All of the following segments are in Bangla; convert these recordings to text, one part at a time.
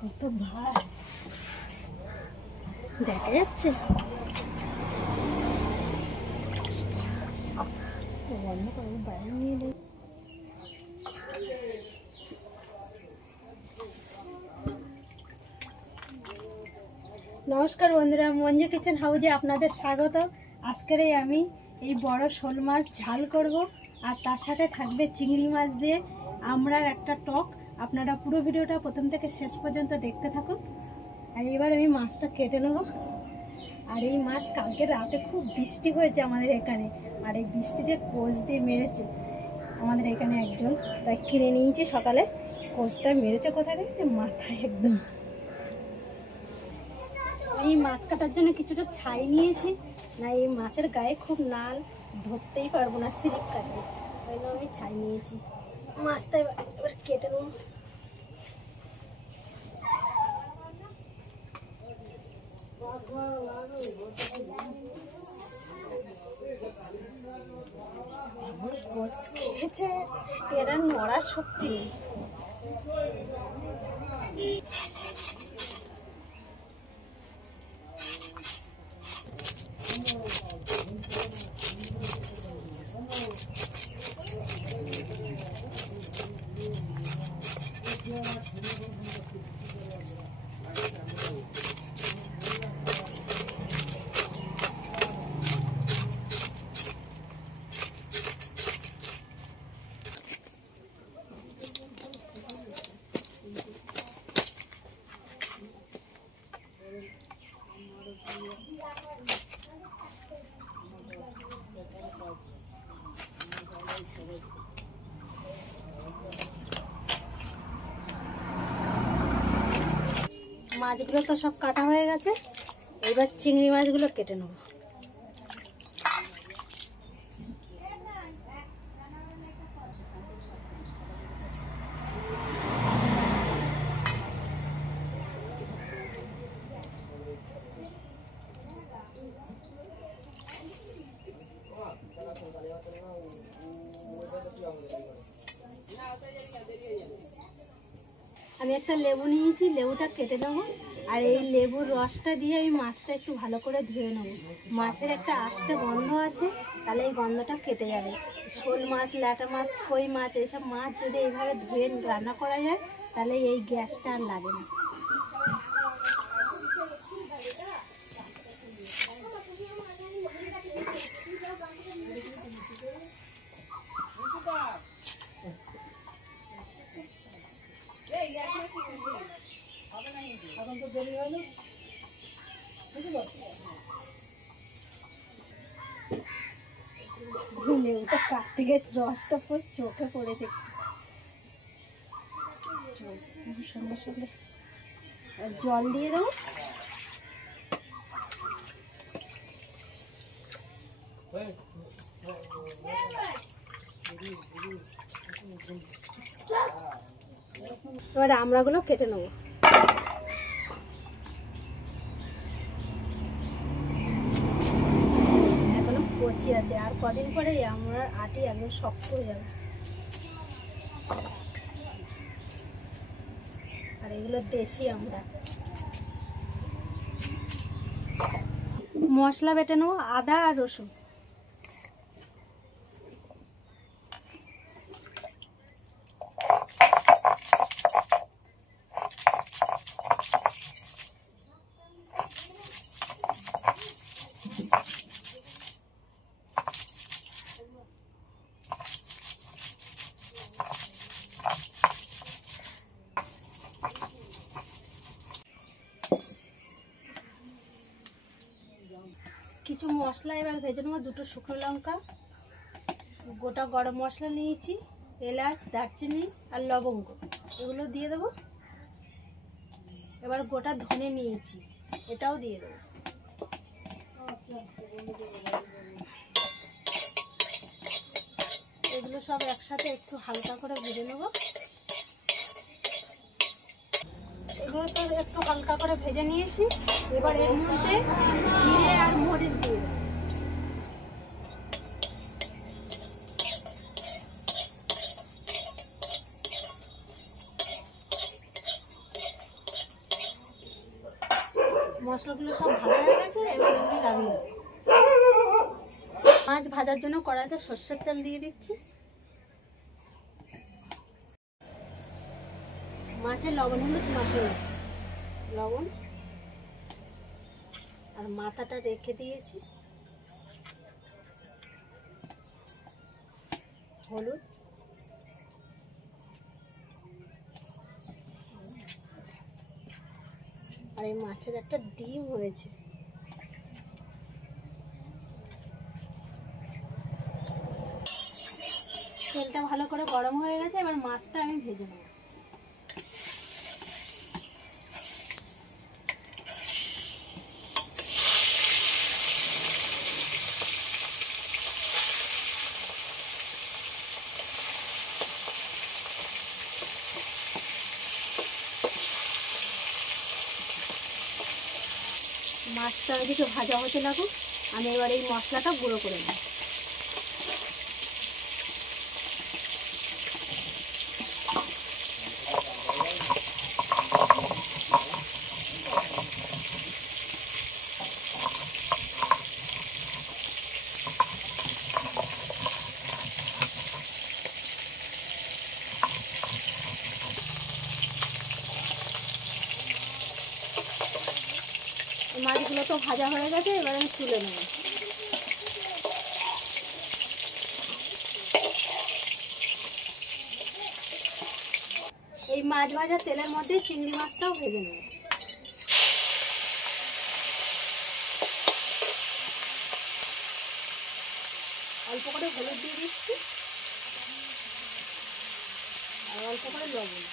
কত ভার দেখা যাচ্ছে। বাইরে নিয়ে নেই। নমস্কার বন্ধুরা, মঞ্জু কিচেন হাউজে আপনাদের স্বাগত। আজকের আমি এই বড় শোল মাছ ঝাল করব, আর তার সাথে থাকবে চিংড়ি মাছ দিয়ে আমড়ার একটা টক। আপনারা পুরো ভিডিওটা প্রথম থেকে শেষ পর্যন্ত দেখতে থাকুন। আর এবার আমি মাছটা কেটে নেব। আর এই মাছ কালকে রাতে খুব বৃষ্টি হয়েছে আমাদের এখানে, আর এই বৃষ্টিতে কোচ দিয়ে মেরেছে আমাদের এখানে একজন, তাই কিনে নিয়েছি সকালে। কোচটা মেরেছে কোথা থেকে, মাথায় একদম। এই মাছ কাটার জন্য কিছুটা ছাই নিয়েছি, না এই মাছের গায়ে খুব নাল, ধরতেই পারবো না, স্লিপ কাটবে, ওই জন্য আমি ছাই নিয়েছি। মাছটা এবার কেটে নেব। কোচ খেয়েছে, এরা নড়ার শক্তি নেই। মাছগুলো তো সব কাটা হয়ে গেছে, এবার চিংড়ি মাছগুলো কেটে নেব। আমি একটা লেবু নিয়েছি, লেবুটা কেটে নেবো। আর এই লেবুর রসটা দিয়ে আমি মাছটা একটু ভালো করে ধুয়ে নেবো। মাছের একটা আষ্টে গন্ধ আছে, তাহলে এই গন্ধটা কেটে যাবে। শোল মাছ, ল্যাটা মাছ, কই মাছ, এইসব মাছ যদি এইভাবে ধুয়ে রান্না করা যায়, তাহলে এই গ্যাসটা আর লাগে না। লেবুটা কাটতে গিয়ে রসটা পুরো চোখে পড়েছে। সঙ্গে সঙ্গে জল দিয়ে দেবো। এবার আমড়াগুলো কেটে নেবো। এখনো কচি আছে, আর কদিন পরে আমড়ার আটি একদম শক্ত হয়ে যাবে। আর এগুলো দেশি আমড়া। মশলা বেটে নেবো, আদা আর রসুন। কিছু মশলা এবার ভেজে নেবো। দুটো শুকনো লঙ্কা, গোটা গরম মশলা নিয়েছি, এলাচ, দারচিনি আর লবঙ্গ, এগুলো দিয়ে দেবো। এবার গোটা ধনে নিয়েছি, এটাও দিয়ে দেবো। এগুলো সব একসাথে একটু হালকা করে ভেজে নেবো। এগুলো তো একটু হালকা করে ভেজে নিয়েছি। এবার এর মধ্যে জিরে আর মরিচ দিয়ে দেবো। মশলাগুলো সব ভাজা হয়ে গেছে, এবার আমি নামিয়ে দেবো। মাছ ভাজার জন্য কড়াইতে সর্ষের তেল দিয়ে দিচ্ছি। মাছের লবণ হলুদ মাখিয়ে লবণ আর মাথাটা রেখে দিয়েছি, হলুদ আর এই মাছের একটা ডিম হয়েছে। তেলটা ভালো করে গরম হয়ে গেছে, এবার মাছটা আমি ভেজে নেব। মাছটা এদিকে ভাজা হতে লাগুক, আমি এবার এই মশলাটা গুঁড়ো করে নেব। মাছগুলো তো ভাজা হয়ে গেছে, এবার আমি তুলে নেব। এই মাছ ভাজা তেলের মধ্যে চিংড়ি মাছটাও ভেজে নেব। অল্প করে হলুদ দিয়ে দিচ্ছি আর অল্প করে লবণ।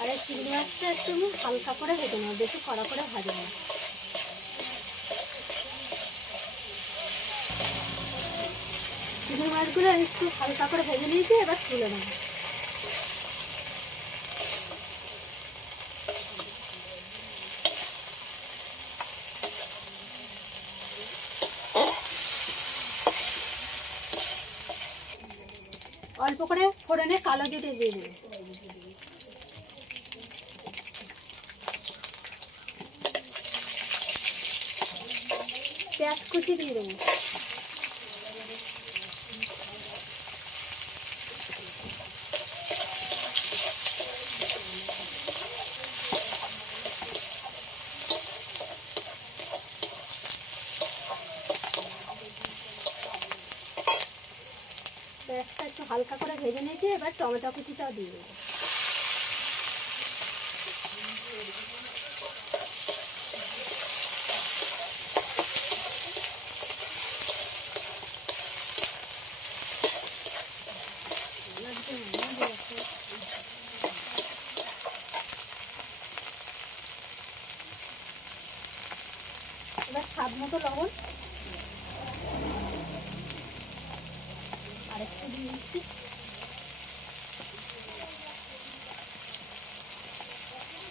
আর এই চিংড়ি মাছটা একটু হালকা করে ভেজে নেব, বেশি কড়া করে ভাজে নেব। চিংড়ি মাছগুলো একটু হালকা করে ভেজে নিয়েছি, এবার তুলে নেব। অল্প করে ফোড়নে কালো জিরে দিয়ে দেব। পেঁয়াজ কুচি দিয়ে দেবো। পেঁয়াজটা একটু হালকা করে ভেজে নিয়েছি, এবার টমেটো কুচিটাও দিয়ে দেবো। এবার স্বাদ মতো লবণ আরেকটু দিয়ে দিচ্ছি।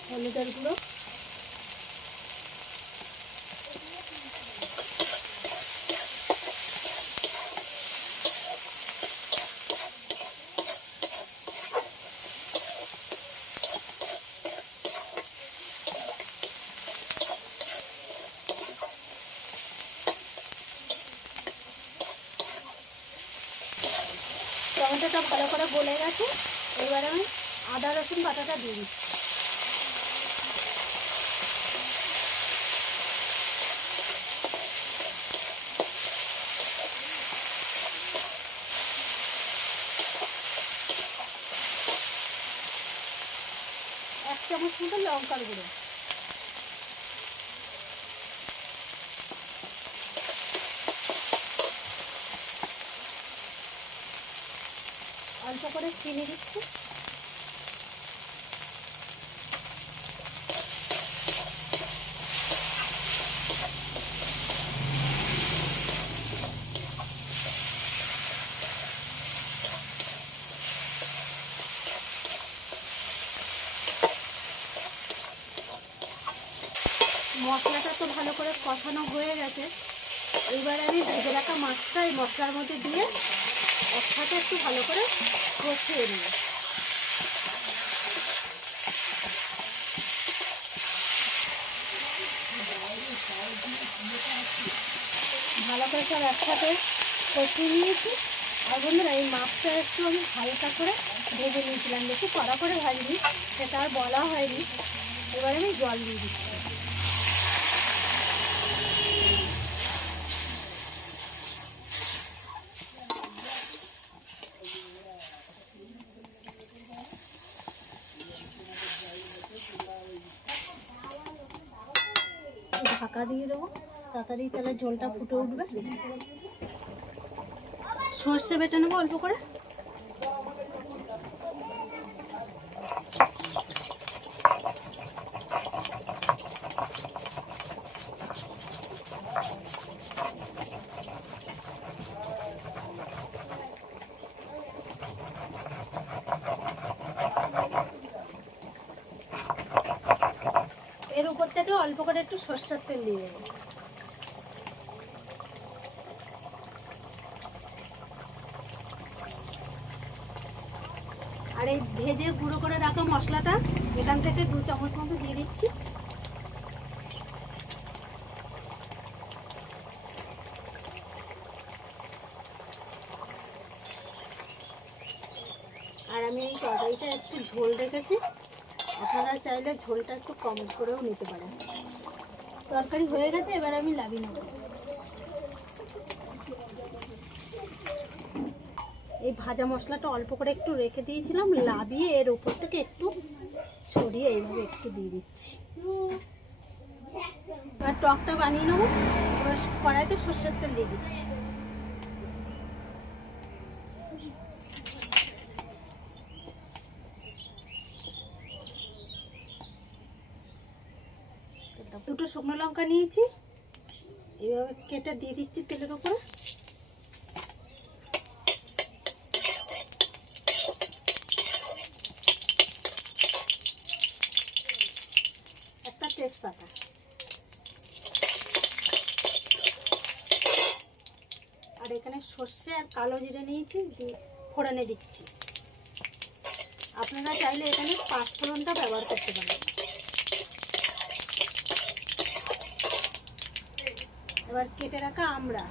হলুদের গুঁড়ো, টমেটোটা ভালো করে গলে গেছে, এবার আমি আদা রসুন বাটাটা দিয়ে দিচ্ছি। এক চামচ মতো লঙ্কার গুঁড়ো, অল্প করে চিনি দিচ্ছি। মশলাটা তো ভালো করে কষানো হয়ে গেছে, এবার আমি ভেজে রাখা মাছটা এই মশলার মধ্যে দিয়ে একসাথে একটু ভালো করে কষিয়ে নিই। ভালো করে সব একসাথে কষিয়ে নিয়েছি। আর বন্ধুরা এই মাছটা একটু আমি হালকা করে ভেজে নিয়েছিলাম, বেশি কড়া করে ভাজিনি, সেটা আর বলা হয়নি। এবারে আমি জল দিয়ে দিচ্ছি। ঢাকা দিয়ে দেবো, তাড়াতাড়ি তাহলে ঝোলটা ফুটে উঠবে। সর্ষে বেটে নেবো অল্প করে। এর উপর থেকে অল্প করে একটু সরষের তেল দিয়ে দেবো। আর এই ভেজে গুঁড়ো করে রাখা মশলাটা এখান থেকে 2 চামচ মতো দিয়ে দিচ্ছি। আর আমি এই তরকারিটা একটু ঝোল রেখেছি, আপনারা চাইলে ঝোলটা একটু কম করেও নিতে পারেন। তরকারি হয়ে গেছে, এবার আমি লাবি নেব। এই ভাজা মশলাটা অল্প করে একটু রেখে দিয়েছিলাম, লাবিয়ে এর উপর থেকে একটু ছড়িয়ে এইভাবে একটু দিয়ে দিচ্ছি। আর টকটা বানিয়ে নেবো। এবার কড়াইতে সর্ষের তেল দিয়ে দিচ্ছি। দুটো শুকনো লঙ্কা নিয়েছি, এইভাবে কেটে দিয়ে দিচ্ছি তেলের উপরে। একটা তেজপাতা, আর এখানে সর্ষে আর কালো জিরে নিয়েছি, ফোড়নে দিচ্ছি। আপনারা চাইলে এখানে 5 ফোড়নটা ব্যবহার করতে পারেন। এবার কেটে রাখা আমড়া,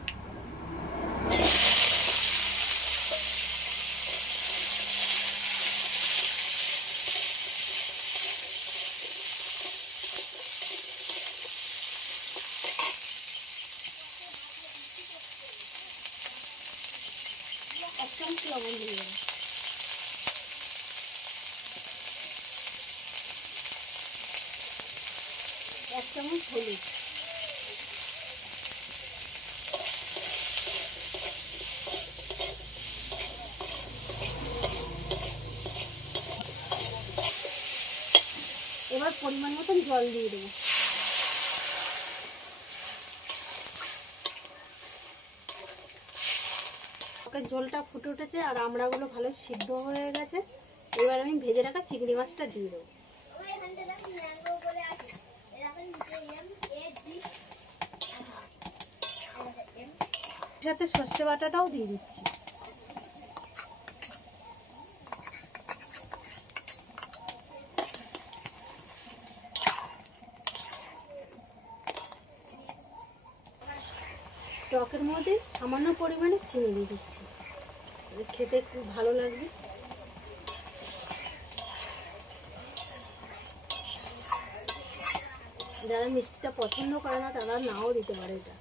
এক চামচ লবণ দিয়ে দেবো। এক চামচ হলুদ, এবার পরিমাণ মতন জল দিয়ে দেবো। ঝোলটা ফুটে উঠেছে আর আমড়াগুলো ভালো সিদ্ধ হয়ে গেছে। এবার আমি ভেজে রাখা চিংড়ি মাছটা দিয়ে দেবো। সাথে সর্ষে বাটাটাও দিয়ে দিচ্ছি। টকের মধ্যে সামান্য পরিমাণে চিনি দিয়ে দিচ্ছি, খেতে খুব ভালো লাগবে। যারা মিষ্টিটা পছন্দ করে না তারা নাও দিতে পারে এটা।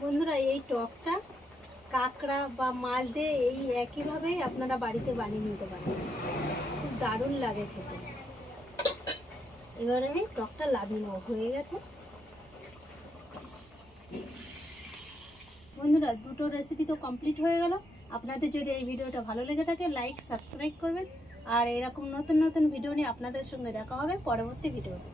বন্ধুরা এই টকটা কাঁকড়া বা মাছ দিয়ে এই একইভাবেই আপনারা বাড়িতে বানিয়ে নিতে পারেন, খুব দারুণ লাগে খেতে। এবার আমি টকটা লাবিয়ে নেব, হয়ে গেছে। বন্ধুরা দুটো রেসিপি তো কমপ্লিট হয়ে গেল। আপনাদের যদি এই ভিডিওটা ভালো লেগে থাকে লাইক সাবস্ক্রাইব করবেন। আর এরকম নতুন নতুন ভিডিও নিয়ে আপনাদের সঙ্গে দেখা হবে পরবর্তী ভিডিওতে।